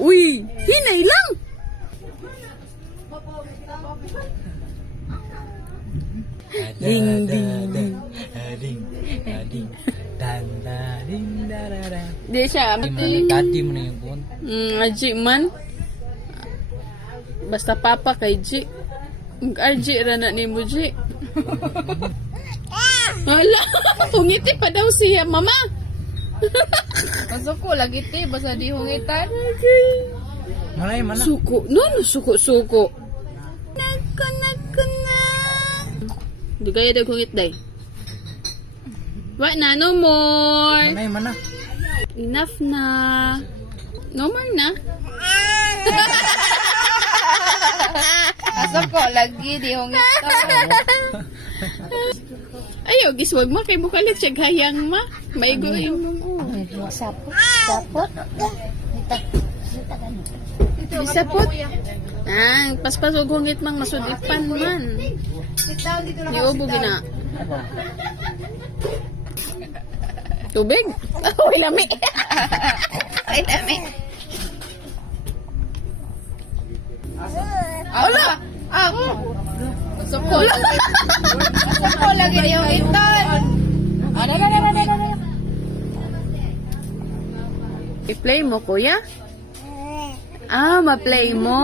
Uy, hinay lang. Ding, ding, ding. Di siya. Kati mo na yung phone. Aji man. Basta papa kay G. Mag-RG ra na ni mo, G. Hala, hungiti pa daw siya, mama. Masuko lagi ti basta di hungitan. Malay mana? Suko, no, suko. Nako na. Di kaya daw hungit day. Wa na, no more. Malay mana? Enough na. No more na. Masuko lagi di hungitan. Ayo, giswag mo kay bukalit siya gayang ma. Maigo imong Sapot. Disapot. Paspas og hungit mang masudipan man. Niubo gina. Tubig? Uy, lami. Ay, lami. Ala. Masuko lagi di hungitan. I-play mo, kuya? Ma-play mo.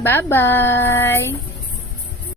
Bye-bye.